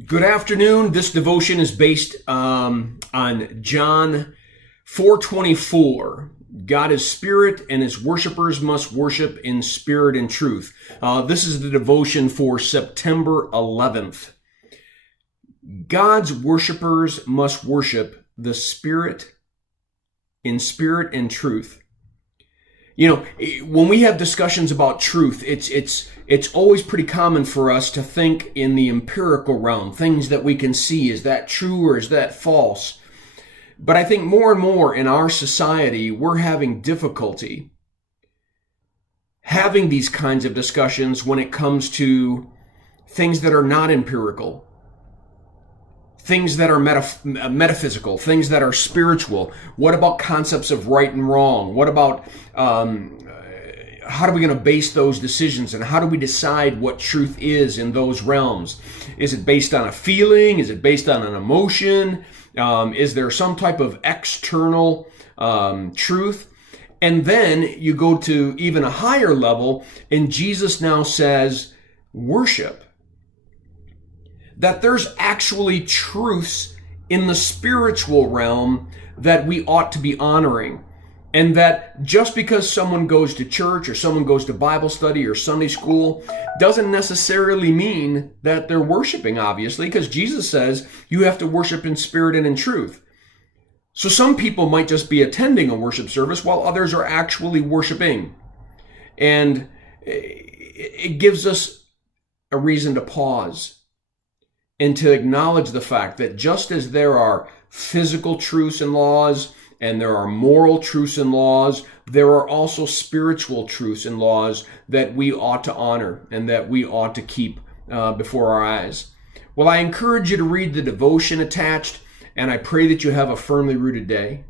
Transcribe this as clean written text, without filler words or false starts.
Good afternoon. This devotion is based on John 4:24. God is spirit, and his worshipers must worship in spirit and truth. This is the devotion for September 11th. God's worshipers must worship the Spirit in spirit and truth. You know, when we have discussions about truth, it's always pretty common for us to think in the empirical realm, things that we can see. Is that true or is that false? But I think more and more in our society, we're having difficulty having these kinds of discussions when it comes to things that are not empirical, things that are metaphysical, things that are spiritual. What about concepts of right and wrong? What about how are we going to base those decisions, and how do we decide what truth is in those realms? Is it based on a feeling? Is it based on an emotion? Is there some type of external truth? And then you go to even a higher level, and Jesus now says, worship. That there's actually truths in the spiritual realm that we ought to be honoring. And that just because someone goes to church or someone goes to Bible study or Sunday school doesn't necessarily mean that they're worshiping, obviously, because Jesus says you have to worship in spirit and in truth. So some people might just be attending a worship service while others are actually worshiping. And it gives us a reason to pause and to acknowledge the fact that just as there are physical truths and laws, and there are moral truths and laws, there are also spiritual truths and laws that we ought to honor and that we ought to keep before our eyes. Well, I encourage you to read the devotion attached, and I pray that you have a firmly rooted day.